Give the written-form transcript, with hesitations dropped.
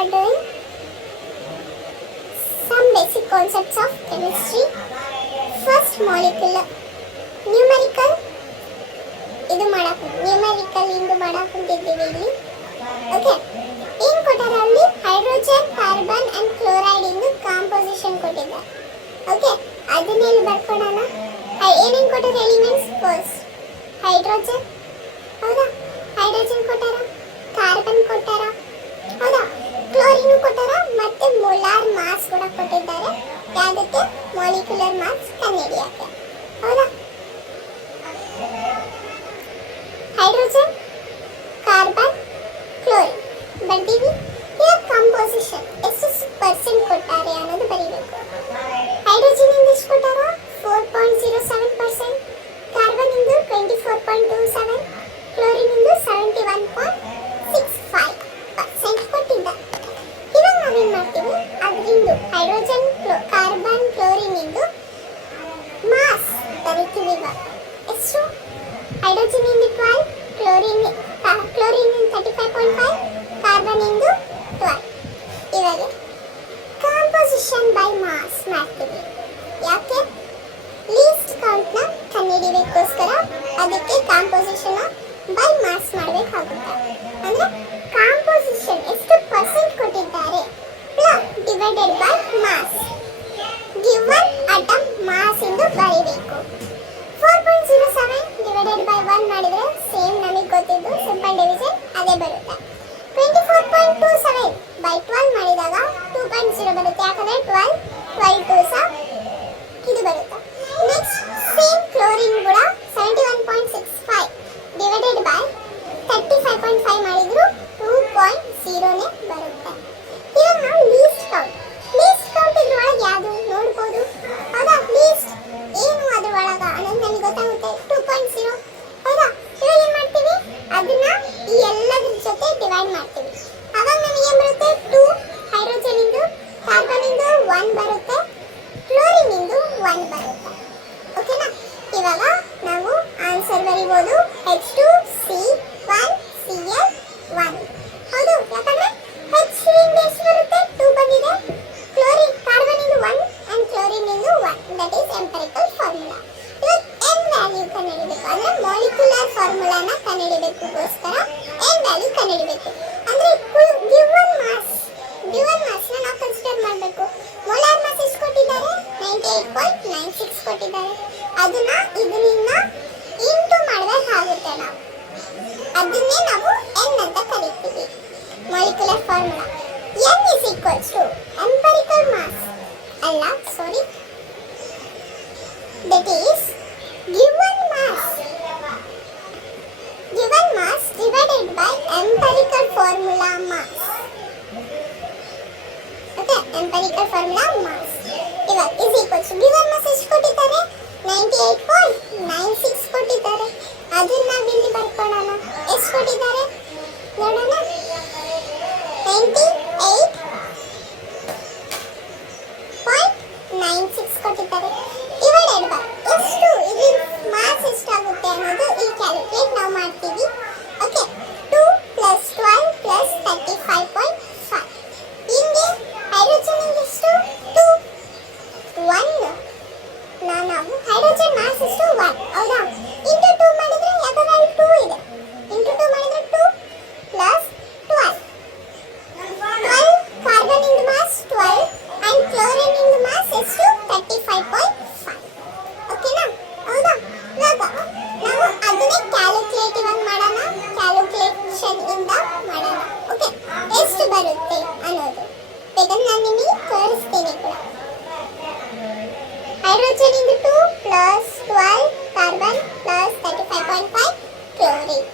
are doing some basic concepts of chemistry. First molecular numerical ಇಂದು ಮಾಡಾಕುಂತಿದ್ದೀವಿ ಇಲ್ಲಿ. Okay, ಏನು ಕೊಟ್ಟಾರ ಅಲ್ಲಿ? ಹೈಡ್ರೋಜನ್, ಕಾರ್ಬನ್ ಅಂಡ್ ಕ್ಲೋರೈಡ್ ಇಂದು ಕಾಂಪೋಸಿಷನ್ ಕೊಟ್ಟಿದ್ದಾರೆ. ಓಕೆ, ಅದನ್ನ ಇಲ್ಲಿ ಬರ್ಕೊಳ್ಳೋಣ. ಏನೇನು ಕೊಟ್ಟಾರ ಎಲಿಮೆಂಟ್ಸ್? ಫಸ್ಟ್ ಹೈಡ್ರೋಜನ್, ಹೌದಾ? ಹೈಡ್ರೋಜನ್ ಕೊಟ್ಟಾರ, ಕಾರ್ಬನ್ ಕೊಟ್ಟಾರ, ಹೌದಾ? ಕ್ಲೋರಿನ್ ಕೊಟ್ಟಾರ, ಮತ್ತೆ ಮೊಲಾರ್ ಮಾಸ್ ಕೂಡ ಕೊಟ್ಟಿದ್ದಾರೆ. ಯಾವುದಕ್ಕೆ? ಮಾಲಿಕ್ಯುಲರ್ ಮಾಸ್ ಕಂಡುಹಿಡಿಯಕ್ಕೆ, ಹೌದಾ? ಹೈಡ್ರೋಜನ್, ಕಾರ್ಬನ್, ಕ್ಲೋರಿನ್ ಬರ್ತೀವಿ. ಇದರ ಕಂಪೋಸಿಷನ್ ಎಷ್ಟು ಪರ್ಸೆಂಟ್ ಕೊಟ್ಟಾರೆ ಅನ್ನೋದು ಬರೀಬೇಕು. ಹೈಡ್ರೋಜನ್ ಇಂದ ಎಷ್ಟು ಕೊಟ್ಟಾರ? 4.07%, ಕಾರ್ಬನ್ ಇಂದು 24.27%, ಕ್ಲೋರಿನ್ ಇಂದು 71.65% ಕೊಟ್ಟಿದ್ದಾರೆ. ಇವಾಗ ನಾವೇನು ಮಾಡ್ತೀವಿ, ಅದರಿಂದ ಹೈಡ್ರೋಜನ್, ಕಾರ್ಬನ್, ಕ್ಲೋರಿನ್ ಇಂದು ಮಾಸ್ ಬರೀತೀವಿ. ಇವಾಗ ಎಷ್ಟು? ಹೈಡ್ರೋಜನ್ ಇಂದು 12, ಕ್ಲೋರಿನ್ ಇಂದು 35.5, ಕಾರ್ಬನ್ ಇಂದು 12. ಇವಾಗ ಕಾಂಪೋಸಿಷನ್ ಬೈ ಮಾಸ್ ಮಾಡ್ತೀವಿ. ಯಾಕೆ? ಲೀಸ್ಟ್ ಕೌಂಟ್ ನ ಕಂಡುಹಿಡಿಯಬೇಕೋಸ್ಕರ ಅದಕ್ಕೆ ಕಾಂಪೋಸಿಷನ್ ಬೈ ಮಾಸ್ ಮಾಡಬೇಕಾಗುತ್ತೆ. ಅಂದ್ರೆ ಕಾಂಪೋಸಿಷನ್ ಎಷ್ಟು ಪರ್ಸೆಂಟ್ ಕೊಟ್ಟಿದ್ದಾರೆ divided by mass. Given atom mass ಎಂದು ಬರೀಬೇಕು. 4.07 ಡಿವೈಡೆಡ್ ಬೈ 1 ಮಾಡಿದ್ರೆ ಸೇಮ್ ನಮಗೆ ಗೊತ್ತಿದ್ದು ಸಿಂಪಲ್ ಡಿವಿಷನ್ ಅದೇ ಬರುತ್ತೆ. 24.27 ಬೈ 12 ಮಾಡಿದಾಗ 2.0 ಬರುತ್ತೆ. ಯಾಕಂದ್ರೆ 12 2s ಇದು ಬರುತ್ತೆ. ನೆಕ್ಸ್ಟ್ ಸೇಮ್ ಕ್ಲೋರಿನ್ ಕೂಡ 71.65 ಡಿವೈಡೆಡ್ ಬೈ 35.5 ಮಾಡಿದ್ರು 2.0 ನೇ ಬರುತ್ತೆ. ಇವಾಗ ನಾವು ಲೀಸ್ಟ್ ಕೌಂಟ್ ಇದ್ರೊಳಗೆ ಯಾವುದು ನೋಡ್ಬೋದು, ಹೌದಾ? ಲೀಸ್ಟ್ ಏನು ಅದ್ರೊಳಗ ಅನ್ನೋದು ನಮಗೆ ಗೊತ್ತಾಗುತ್ತೆ. 2.0, ಹೌದಾ? ಇವಾಗ ಏನು ಮಾಡ್ತೀವಿ, ಅದನ್ನ ಈ ಎಲ್ಲದ್ರ ಜೊತೆ ಡಿವೈಡ್ ಮಾಡ್ತೀವಿ. ಅವಾಗ ನಮಗೆ ಏನು ಬರುತ್ತೆ? 2 ಹೈಡ್ರೋಜನ್ ಇಂದು, ಕಾರ್ಬನ್ ಇಂದು 1 ಬರುತ್ತೆ, ಕ್ಲೋರಿನ್ ಇಂದು 1 ಬರುತ್ತೆ. ಓಕೆನಾ? ಇವಾಗ ನಾವು ಆನ್ಸರ್ ಬರೀಬಹುದು H2C1Cl1. ಹೌದು, ಯಾಕಂದ್ರೆ H ಇಂದ ಎಷ್ಟು ಬರುತ್ತೆ? 2 ಬಂದಿದೆ. ಕ್ಲೋರಿನ್, ಕಾರ್ಬನ್ ಇಂದು 1 ಅಂಡ್ ಕ್ಲೋರಿನ್ ಇಂದು 1. That is empirical formula. ಇವಾಗ n ವ್ಯಾಲ್ಯೂ ಕಂಡುಹಿಡಿಯಬೇಕು. ಅಂದ್ರೆ ಮಾಲಿಕ್ಯುಲರ್ ಫಾರ್ಮುಲಾನ ಕಂಡುಹಿಡಿಯಬೇಕೋಸ್ಕರ n ವ್ಯಾಲ್ಯೂ ಕಂಡುಹಿಡಿಯಬೇಕು. ಅಂದ್ರೆ ಗಿವನ್ ಮಾಸ್ ನ ನಾವು ಕನ್ಸಿಡರ್ ಮಾಡಬೇಕು. ಮೊಲಾರ್ ಮಾಸ್ ಎಷ್ಟು ಕೊಟ್ಟಿದ್ದಾರೆ? 98.96 ಕೊಟ್ಟಿದ್ದಾರೆ. ಅದನ್ನ ಇದರಿಂದ ಇಂಟು ಮಾಡಬೇಕಾಗುತ್ತೆ. ನಾವು ಅದನ್ನೇ ನಾವು n ಅಂತ ಕರೀತೀವಿ. Molecular formula n is equals to empirical mass, ಅಲ್ಲ ಸಾರಿ, that is given mass divided by empirical formula mass. Okay, empirical formula mass ಇವಾಗ is equals to given mass ಎಷ್ಟು ಕೊಟ್ಟಿದ್ದಾರೆ? 98.96 ಕೊಟ್ಟಿದ್ದಾರೆ. ಅದನ್ನ ನಾವು ಇಲ್ಲಿ ಬರ್ಕೊಳ್ಳೋಣ. ಎಷ್ಟು ಕೊಟ್ಟಿದ್ದಾರೆ ನೋಡೋಣ. 98.96 ಕೊಟ್ಟಿದ್ದಾರೆ. ಡಿವೈಡೆಡ್ ಬೈ ಎಷ್ಟು, ಇದು ಮಾಸ್ ಎಷ್ಟಾಗುತ್ತೆ ಅನ್ನೋದು ಇಲ್ಲಿ ಕ್ಯಾಲ್ಕುಲೇಟ್ ನಾವು ಮಾಡ್ತೀವಿ. ಓಕೆ, 2 + 12 + 35.5. ಹಿಂಗೆ ಹೈಡ್ರೋಜನ್ ಎಷ್ಟು? 2 1 ನಾವು ಹೈಡ್ರೋಜನ್ ಮಾಸ್ ಎಷ್ಟು? 1, ಹೌದಾ? ಇಂಟು 2 ಮಾಡಿದ್ರೆ ಯಾಕಂದ್ರೆ ಅಲ್ಲಿ 2 ಇದೆ. ಇಂಟು 2 ಮಾಡಿದ್ರೆ 2 + 12 ಕಾರ್ಬನ್ ಇಂದು ಮಾಸ್ 12 ಅಂಡ್ ಕ್ಲೋರಿನ್ ಇಂದು ಮಾಸ್ ಎಷ್ಟು? 35.5. ಓಕೆನಾ? ಹೌದಾ? ಇವಾಗ ನಾವು ಅದನ್ನೇ ಕ್ಯಾಲ್ಕುಲೇಟಿವ್ ಆಗಿ ಮಾಡೋಣ. ಕ್ಯಾಲ್ಕುಲೇಷನ್ ಇಂದ ಮಾಡೋಣ. ಓಕೆ, ಎಷ್ಟು ಬರುತ್ತೆ ಅನ್ನೋದು ಬೇಕಂದ್ರೆ ನಾನು ನಿಮಗೆ ತೋರಿಸ್ತೀನಿ ಕೂಡ. ಹೈಡ್ರೋಜನ್ ಇಂದು 2 + 12 ಕಾರ್ಬನ್ + 35.5 ಕ್ಲೋರಿನ್.